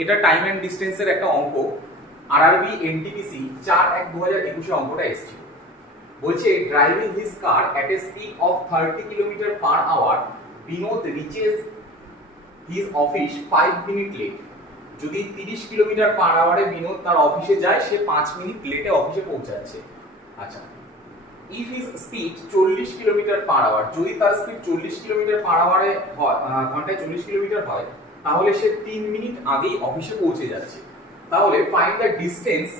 এটা time and ডিস্টেন্সের একটা অঙ্ক। আরআরবি এনটিপিসি 4/1/2021 অঙ্কটা এসেছিল। বলছে driving his car at a speed of 30 kilometre per hour, Binod reaches his office 5 minute late. যদি 30 কিলোমিটার পার আওয়ারে বিনোদ তার অফিসে যায়, সে 5 মিনিট লেটে অফিসে পৌঁছাচ্ছে। আচ্ছা, if his speed 40 kilometre per hour, যদি তার স্পিড 40 কিলোমিটার পার আওয়ারে হয়, ঘন্টায় 40 কিলোমিটার হয়, তাহলে সে 3 মিনিট আগেই অফিসে পৌঁছে যাচ্ছে। তাহলে find the distance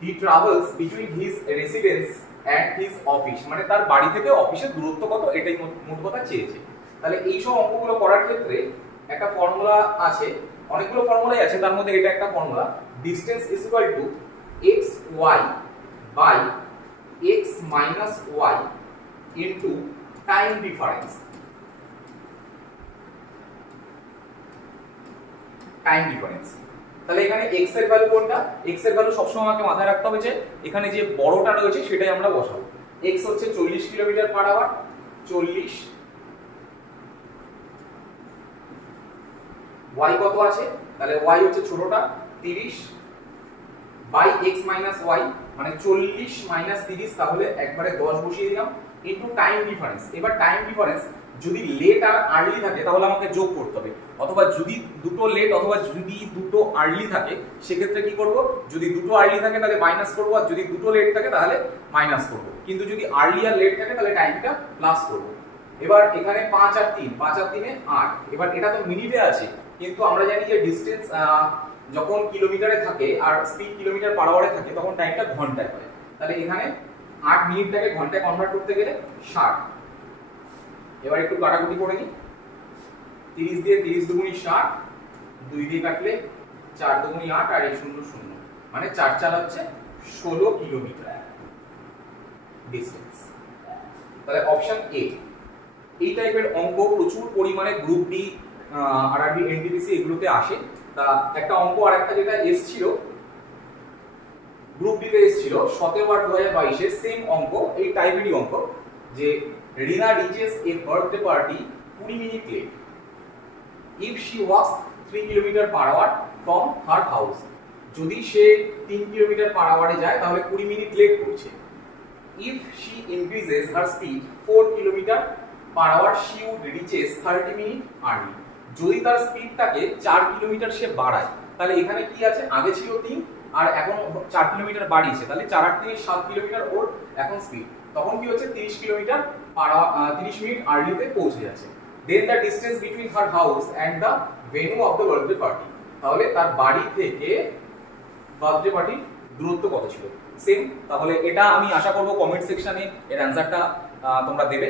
he travels between his residence and his office, মানে তার বাড়ি থেকে অফিসের দূরত্ব কত, এটাই মোট কথা চেয়েছে। তাহলে এই সব অঙ্কগুলো করার ক্ষেত্রে একটা ফর্মুলা আছে, অনেকগুলো ফর্মুলাই আছে, তার মধ্যে এটা একটা formula, distance is equal to x y by x minus y into time difference। Time difference. তাহলে এখানে x এর ভ্যালু কোনটা? x এর ভ্যালু সবসময় আমাকে মাথায় রাখতে হবে যে এখানে যে বড়টা রয়েছে সেটাই আমরা বসাবো। x হচ্ছে 40 কিলোমিটার পার আওয়ার, 40, y কত আছে? তাহলে y হচ্ছে ছোটটা 30 বাই x মাইনাস y, মানে 40 মাইনাস 30, তাহলে একবারে 10 বসিয়ে দিলাম, ইনটু টাইম ডিফারেন্স। এবার টাইম ডিফারেন্স যদি লেট আর আর্লি থাকে তাহলে আমাকে যোগ করতে হবে, অথবা যদি দুটো লেট অথবা যদি দুটো আর্লি থাকে সেক্ষেত্রে কি করব, যদি দুটো আর্লি থাকে তাহলে মাইনাস করব, আর যদি দুটো লেট থাকে তাহলে মাইনাস করব, কিন্তু যদি আর্লি আর লেট থাকে তাহলে টাইমটা প্লাস করব। এবার এখানে 5 আর 3, 5 আর 3 8। এবার এটা তো মিনিটে আছে, কিন্তু আমরা জানি যে ডিসটেন্স যখন কিলোমিটারে থাকে আর স্পিড কিলোমিটার পার আওয়ারে থাকে তখন টাইমটা ঘন্টায় হয়। তাহলে এখানে 8 মিনিটটাকে ঘন্টায় কনভার্ট করতে গেলে 60। এবার একটু কাটাকুটি করে নিই, 30 দিয়ে 30 দুগুণী 60, 2 দিয়ে কাটলে 4 দুগুণী 8, আর এই 0 0, মানে 4 4 হচ্ছে 16 কিলোমিটার ডিসটেন্স। তাহলে অপশন এ। এই টাইপের অঙ্ক প্রচুর পরিমাণে গ্রুপ ডি, আরআরবি, এনটিপিসি এগুলোতে আসে। তা একটা অঙ্ক আর একটা যেটা এসছিল গ্রুপ ডিতে এসছিল 17/8/2022 এর সেম অঙ্ক, এই টাইপেরই অঙ্ক, যে Rina reaches a birthday party 20 minute late if she walks 3 kilometre per hour from her house. যদি সে 3 কিলোমিটার পার আওয়ারে যায় তাহলে 20 মিনিট লেট করছে। If she increases her speed 4 kilometre per hour she would reaches 30 minute early. যদি তার স্পিডটাকে 4 kilometre সে বাড়ায়, তাহলে এখানে কি আছে, আগে ছিল 3 আর এখন 4 কিলোমিটার বাড়িয়েছে, তাহলে 4 আর 3 7 কিলোমিটার ওর এখন স্পিড, তখন কি হচ্ছে 30 কিলোমিটার পার আওয়ার 30 মিনিট আর্লিতে পৌঁছে যাচ্ছে। Then the distance between her house and the venue of the birthday party, তাহলে তার বাড়ি থেকে বার্থডে পার্টির দূরত্ব কত ছিল, সেম। তাহলে এটা আমি আশা করব কমেন্ট সেকশনে এর অ্যানসারটা তোমরা দেবে।